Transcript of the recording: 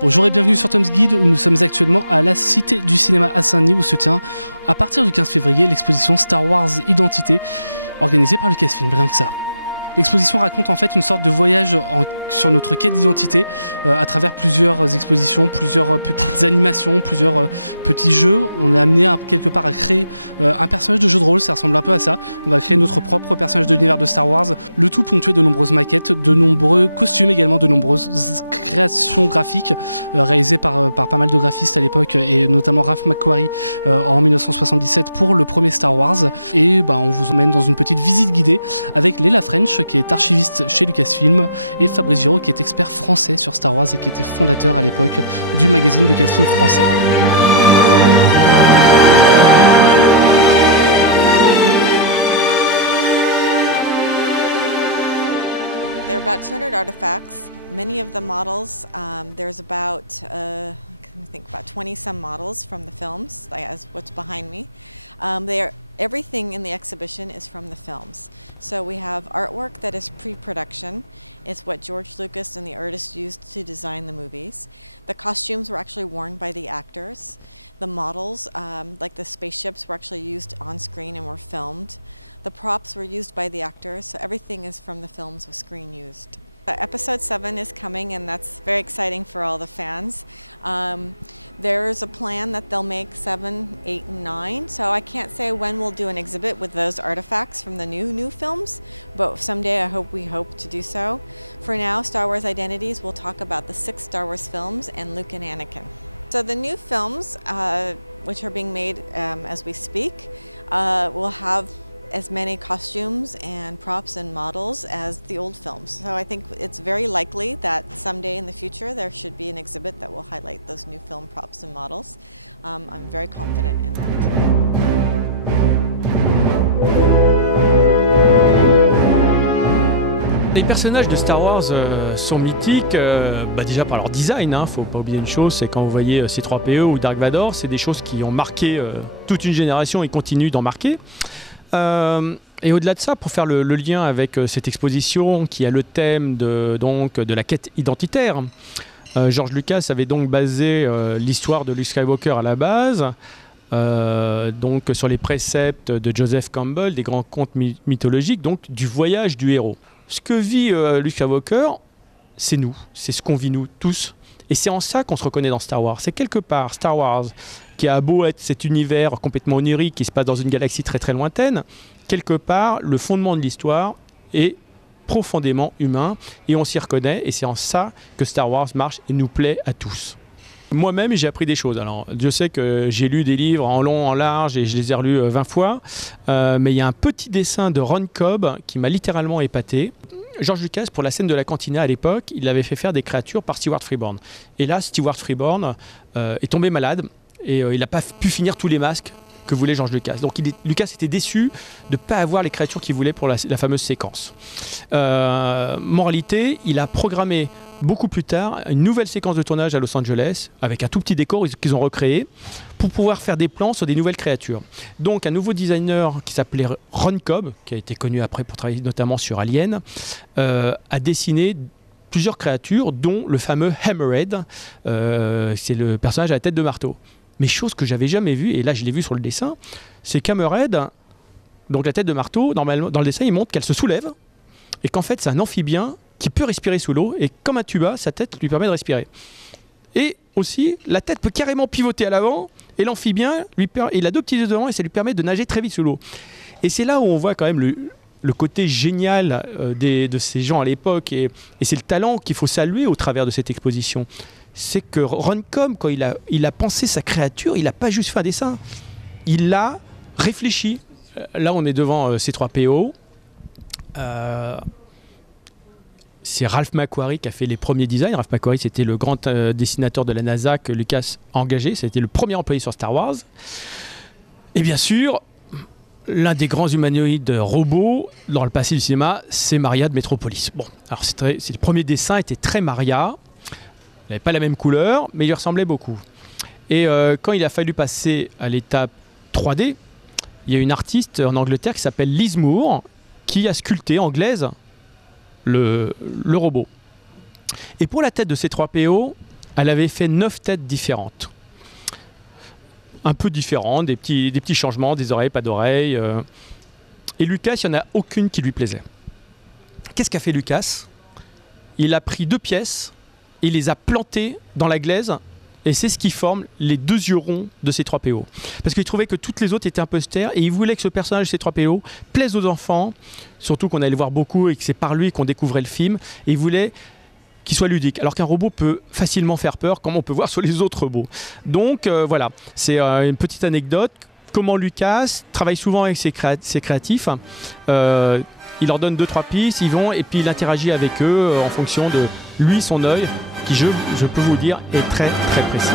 Bonjour et bienvenue sur Tom's Guide où nous sommes actuellement à la Cité du Cinéma à Saint-Denis où se tient à partir du 15 février l'exposition Star Wars Identité organisée par Lucasfilm, rien que ça. L'exposition raconte en fait une sorte de voyage sur notre quête d'identité à travers plusieurs expositions, plusieurs petites animations, plusieurs petits jeux. On est amené quelque part à créer un personnage de jeu de rôle, ça ressemble un peu à ça. On va créer notre propre personnage de l'univers de Star Wars, le tout ponctué de nombreuses maquettes, de nombreux costumes également, de nombreuses créations graphiques réalisées par pas mal de graphistes à l'époque et notamment Ralph McQuarrie en 1977 pour le premier Star Wars. Et on vous emmène dans une petite visite guidée avec Leila French qui est archiviste chez Lucasfilm et Fabrice Giraud qui est expert français sur Star Wars et qui était fondateur à l'époque du magazine Lucasfilm français. There are about 200 artifacts. Many of the models, there's about, I think about 20 some models from the films, like as what's behind me. Everything in the exhibition is from the films. So we have artwork that is pre-production. It's what George Lucas and the artists used to design the movies. The costumes were actually worn by the actors. The models, like the spaceships, were actually used on screen and were filmed. The props were used by the actors, so everything is from the films with screen used. Episode 7 is coming, and that's very exciting for all the fans. There's a plan that they'll make 7, 8, and 9, so I can't say when we'll do an exhibit with those artifacts from the new films, but someday we hope to do so. For now, Star Wars Identities will talk about the 6 Star Wars films and Luke and Anakin. So the new films, which are being made as we speak, will have as many costumes and props and models as the old films. So I think it's very likely that someday in the future there should be an exhibit that will highlight those new film props and models. I'm very confident in that. Les personnages de Star Wars sont mythiques, déjà par leur design, faut pas oublier une chose, c'est quand vous voyez C3PO ou Dark Vador, c'est des choses qui ont marqué toute une génération et continuent d'en marquer. Et au-delà de ça, pour faire le lien avec cette exposition qui a le thème de la quête identitaire, George Lucas avait donc basé l'histoire de Luke Skywalker à la base, donc sur les préceptes de Joseph Campbell, des grands contes mythologiques, donc du voyage du héros. Ce que vit Luke Skywalker, c'est nous, c'est ce qu'on vit nous tous. Et c'est en ça qu'on se reconnaît dans Star Wars. C'est quelque part Star Wars qui a beau être cet univers complètement onirique qui se passe dans une galaxie très très lointaine, quelque part le fondement de l'histoire est profondément humain et on s'y reconnaît et c'est en ça que Star Wars marche et nous plaît à tous. Moi-même, j'ai appris des choses. Alors, Dieu sait que j'ai lu des livres en long, en large et je les ai relus 20 fois. Mais il y a un petit dessin de Ron Cobb qui m'a littéralement épaté. George Lucas, pour la scène de la cantina à l'époque, il avait fait faire des créatures par Stewart Freeborn. Et là, Stewart Freeborn est tombé malade et il n'a pas pu finir tous les masques que voulait George Lucas. Donc Lucas était déçu de ne pas avoir les créatures qu'il voulait pour la fameuse séquence. Moralité, il a programmé beaucoup plus tard une nouvelle séquence de tournage à Los Angeles avec un tout petit décor qu'ils ont recréé pour pouvoir faire des plans sur des nouvelles créatures. Donc un nouveau designer qui s'appelait Ron Cobb, qui a été connu après pour travailler notamment sur Alien, a dessiné plusieurs créatures dont le fameux Hammerhead, c'est le personnage à la tête de marteau. Mais chose que j'avais jamais vue, et là je l'ai vu sur le dessin, c'est qu'Hammerhead, donc la tête de marteau, normalement dans le dessin il montre qu'elle se soulève et qu'en fait c'est un amphibien qui peut respirer sous l'eau et comme un tuba, sa tête lui permet de respirer. Et aussi, la tête peut carrément pivoter à l'avant et l'amphibien, il a 2 petits yeux devant et ça lui permet de nager très vite sous l'eau. Et c'est là où on voit quand même le côté génial de ces gens à l'époque et c'est le talent qu'il faut saluer au travers de cette exposition. C'est que Ron Cobb, quand il a pensé sa créature, il n'a pas juste fait un dessin, il l'a réfléchi. Là, on est devant C3PO. C'est Ralph McQuarrie qui a fait les premiers designs. Ralph McQuarrie, c'était le grand dessinateur de la NASA que Lucas a engagé. C'était le premier employé sur Star Wars. Et bien sûr, l'un des grands humanoïdes robots dans le passé du cinéma, c'est Maria de Metropolis. Bon, alors le premier dessin était très Maria. Il n'avait pas la même couleur, mais il lui ressemblait beaucoup. Et quand il a fallu passer à l'étape 3D, il y a une artiste en Angleterre qui s'appelle Liz Moore qui a sculpté en glaise le robot. Et pour la tête de C3PO, elle avait fait 9 têtes différentes. Un peu différentes, des petits changements, des oreilles, pas d'oreilles. Et Lucas, il n'y en a aucune qui lui plaisait. Qu'est-ce qu'a fait Lucas? Il a pris 2 pièces, il les a plantées dans la glaise, et c'est ce qui forme les 2 yeux ronds de C3PO. Parce qu'il trouvait que toutes les autres étaient un peu austères, et il voulait que ce personnage C3PO plaise aux enfants, surtout qu'on allait le voir beaucoup et que c'est par lui qu'on découvrait le film, et il voulait qu'il soit ludique, alors qu'un robot peut facilement faire peur, comme on peut voir sur les autres robots. Donc voilà, c'est une petite anecdote. Comment Lucas travaille souvent avec ses créatifs. Il leur donne 2-3 pistes, ils vont et puis il interagit avec eux en fonction de lui, son œil, qui je peux vous dire est très très précis.